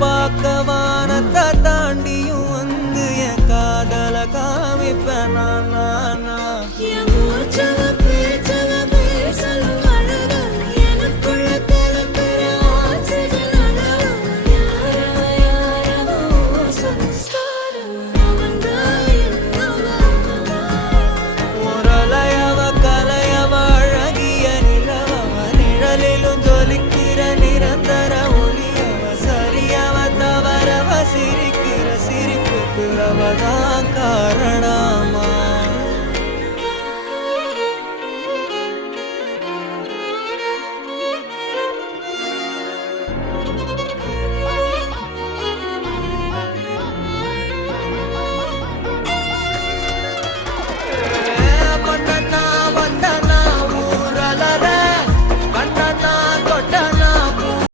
பார்க்க வானத்தை தாண்டியும் வந்து என் காதல காமிப்பேன் நான் என் மூச்சவ பேச்சவ பேசலும் அழகு எனக்குள்ள கலக்கிற ஆக்சிஜன் அளவு யாரவோ சன்ஸ்காரம் அவன்தான் என்னவா முரளையவ கலையவ அழகிய நிலவவ நிழலிலும் ஜொலிக்கிற நிரந்தர ஒளியவ சரியவ தவறவ சிரிக்கிற சிரிப்புக்கு அவதான் காரணமா